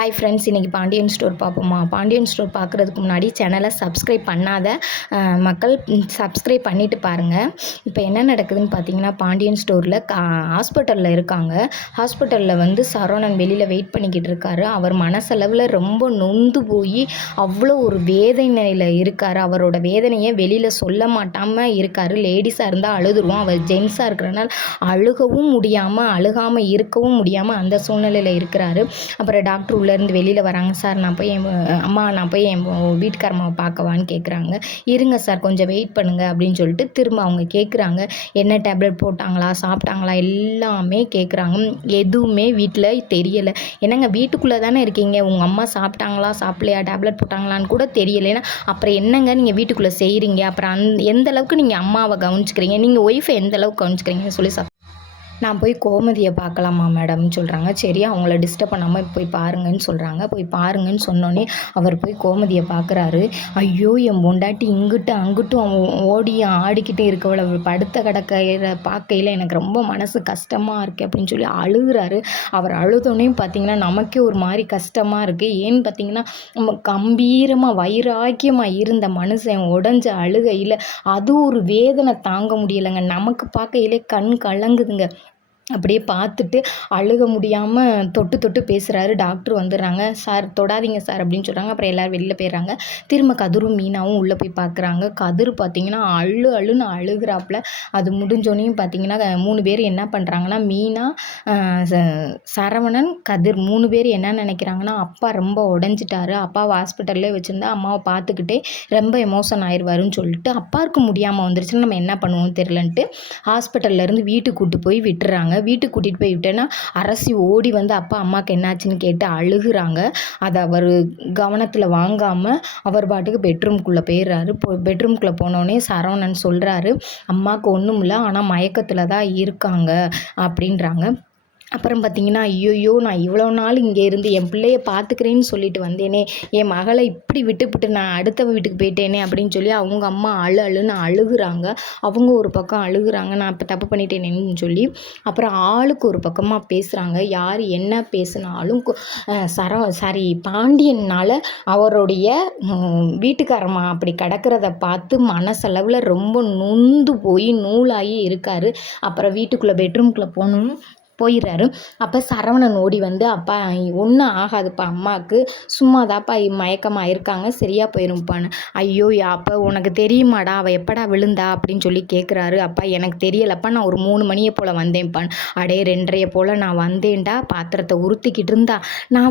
Hi friends, இன்றைக்கி Pandian store பார்ப்போமா? Pandian store பார்க்குறதுக்கு முன்னாடி சேனலை சப்ஸ்கிரைப் பண்ணாத மக்கள் சப்ஸ்கிரைப் பண்ணிவிட்டு பாருங்கள். இப்போ என்ன நடக்குதுன்னு பார்த்தீங்கன்னா, பாண்டியன் ஸ்டோரில் ஹாஸ்பிட்டலில் இருக்காங்க. ஹாஸ்பிட்டலில் சரவணன் வெளியில் வெயிட் பண்ணிக்கிட்டு இருக்காரு. அவர் மனசளவில் ரொம்ப நொந்து போய் அவ்வளோ ஒரு வேதனையில் இருக்கார். அவரோட வேதனையை வெளியில் சொல்ல மாட்டாமல் இருக்கார். லேடிஸாக இருந்தால் அழுதுருவோம், அவர் ஜென்ஸாக இருக்கிறனால அழுகவும் முடியாமல் அழுகாமல் இருக்கவும் முடியாமல் அந்த சூழ்நிலையில் இருக்கிறாரு. அப்புறம் டாக்டர் உள்ளேருந்து வெளியில் வராங்க. சார், நான் போய் என் வீட்டுக்காரம்மாவை பார்க்கவான்னு கேட்குறாங்க. இருங்க சார், கொஞ்சம் வெயிட் பண்ணுங்கள் அப்படின்னு சொல்லிட்டு திரும்ப அவங்க கேட்குறாங்க. என்ன டேப்லெட் போட்டாங்களா, சாப்பிட்டாங்களா, எல்லாமே கேட்குறாங்க. எதுவுமே வீட்டில் தெரியலை. என்னங்க, வீட்டுக்குள்ளே தானே இருக்கீங்க, உங்கள் அம்மா சாப்பிட்டாங்களா சாப்பிட்லையா, டேப்லெட் போட்டாங்களான்னு கூட தெரியலைன்னா அப்புறம் என்னங்க நீங்கள் வீட்டுக்குள்ளே செய்கிறீங்க? அப்புறம் எந்த அளவுக்கு நீங்கள் அம்மாவை கவனிச்சிக்கிறீங்க, நீங்கள் ஒய்ஃபை எந்த அளவுக்கு கவனிச்சிக்கிறீங்கன்னு சொல்லி நான் போய் கோமதியை பார்க்கலாமா மேடம்னு சொல்கிறாங்க. சரி, அவங்கள டிஸ்டர்ப் பண்ணாமல் போய் பாருங்கன்னு சொல்கிறாங்க. போய் பாருங்கன்னு சொன்னோன்னே அவர் போய் கோமதியை பார்க்குறாரு. ஐயோ, என் பொண்டாட்டி இங்கிட்டு அங்கிட்டும் அவன் ஓடி ஆடிக்கிட்டே இருக்கவளை படுத்த கிடக்கையில் பார்க்கையில் எனக்கு ரொம்ப மனசு கஷ்டமாக இருக்குது அப்படின்னு சொல்லி அழுகுறாரு. அவர் அழுதோன்னே பார்த்திங்கன்னா நமக்கே ஒரு மாதிரி கஷ்டமாக இருக்குது. ஏன்னு பார்த்திங்கன்னா, நம்ம கம்பீரமாக வைராக்கியமாக இருந்த மனுஷன் உடஞ்ச அழுகையில் அது ஒரு வேதனை தாங்க முடியலைங்க. நமக்கு பார்க்கையிலே கண் கலங்குதுங்க. அப்படியே பார்த்துட்டு அழுக முடியாமல் தொட்டு தொட்டு பேசுகிறாரு. டாக்டர் வந்துடுறாங்க. சார் தொடாதீங்க சார் அப்படின்னு சொல்கிறாங்க. அப்புறம் எல்லோரும் வெளில போயிடுறாங்க. திரும்ப கதிரும் மீனாவும் உள்ளே போய் பார்க்குறாங்க. கதிர் பார்த்திங்கன்னா அழுன்னு அழுகிறாப்புல. அது முடிஞ்சோன்னையும் பார்த்திங்கன்னா 3 பேர் என்ன பண்ணுறாங்கன்னா, மீனா, சரவணன், கதிர் 3 பேர் என்ன நினைக்கிறாங்கன்னா, அப்பா ரொம்ப உடஞ்சிட்டாரு, அப்பாவை ஹாஸ்பிட்டல்லே வச்சுருந்தா அம்மாவை பார்த்துக்கிட்டே ரொம்ப எமோஷன் ஆயிடுவாருன்னு சொல்லிட்டு, அப்பாவுக்கு முடியாமல் வந்துருச்சுன்னு நம்ம என்ன பண்ணுவோம்னு தெரிலன்ட்டு ஹாஸ்பிட்டல்லேருந்து வீட்டுக்கு கூப்பிட்டு போய் விட்டுறாங்க. வீட்டுக்கு கூட்டிகிட்டு போய் விட்டேன்னா அரசி ஓடி வந்து அப்பா அம்மாவுக்கு என்னாச்சுன்னு கேட்டு அழுகுறாங்க. அதை அவர் கவனத்தில் வாங்காமல் அவர் பாட்டுக்கு பெட்ரூம்குள்ளே போயிடுறாரு. பெட்ரூம்குள்ளே போனோடனே சரவணன் சொல்கிறாரு, அம்மாவுக்கு ஒன்றும் இல்லை, ஆனால் மயக்கத்தில் தான் இருக்காங்க அப்படின்றாங்க. அப்புறம் பார்த்திங்கன்னா, ஐயோ, நான் இவ்வளோ நாள் இங்கே இருந்து என் பிள்ளைய பார்த்துக்கிறேன்னு சொல்லிட்டு வந்தேனே, என் மகளை இப்படி விட்டுவிட்டு நான் அடுத்த வீட்டுக்கு போயிட்டேனே அப்படின்னு சொல்லி அவங்க அம்மா அழுன்னு அழுகுறாங்க. அவங்க ஒரு பக்கம் அழுகுறாங்க, நான் இப்போ தப்பு பண்ணிட்டேனேன்னு சொல்லி. அப்புறம் ஆளுக்கு ஒரு பக்கமாக பேசுகிறாங்க. யார் என்ன பேசுனாலும் பாண்டியனால் அவருடைய வீட்டுக்காரம்மா அப்படி கிடக்கிறத பார்த்து மனசளவில் ரொம்ப நொந்து போய் நூலாகி இருக்கார். அப்புறம் வீட்டுக்குள்ளே பெட்ரூம்குள்ளே போயிடுறாரு. அப்போ சரவணன் ஓடி வந்து, அப்பா ஒன்றும் ஆகாதுப்பா, அம்மாவுக்கு சும்மா தான்ப்பா மயக்கமாக இருக்காங்க, சரியாக போயிரும்ப்பான்னு. ஐயோ, அப்போ உனக்கு தெரியுமாடா அவள் எப்படா விழுந்தா அப்படின்னு சொல்லி கேட்குறாரு. அப்பா எனக்கு தெரியலப்பா, நான் ஒரு 3 மணியை போல் வந்தேன்ப்பான்னு. அடே 2:30 போல் நான் வந்தேன்டா, பாத்திரத்தை உறுத்திக்கிட்டு இருந்தா, நான்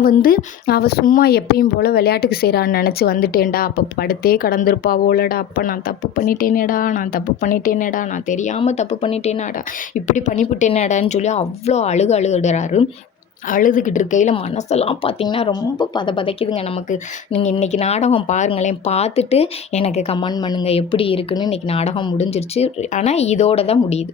அவள் சும்மா எப்பயும் போல் விளையாட்டுக்கு செய்கிறான்னு நினச்சி வந்துட்டேன்டா, அப்போ படுத்தே கடந்திருப்பா ஓலடா. அப்பா நான் தப்பு பண்ணிட்டேனேடா, நான் தெரியாமல் தப்பு பண்ணிட்டேனாடா, இப்படி பண்ணிவிட்டேனேடான்னு சொல்லி அவ்வளோ அழுகுறாரு. அழுதுகிட்டு இருக்கையில் மனசெல்லாம் பார்த்திங்கன்னா ரொம்ப பதைக்குதுங்க நமக்கு. நீங்கள் இன்றைக்கி நாடகம் பாருங்களேன், பார்த்துட்டு எனக்கு கமெண்ட் பண்ணுங்கள் எப்படி இருக்குன்னு. இன்றைக்கி நாடகம் முடிஞ்சிருச்சு, ஆனால் இதோட தான் முடியுது.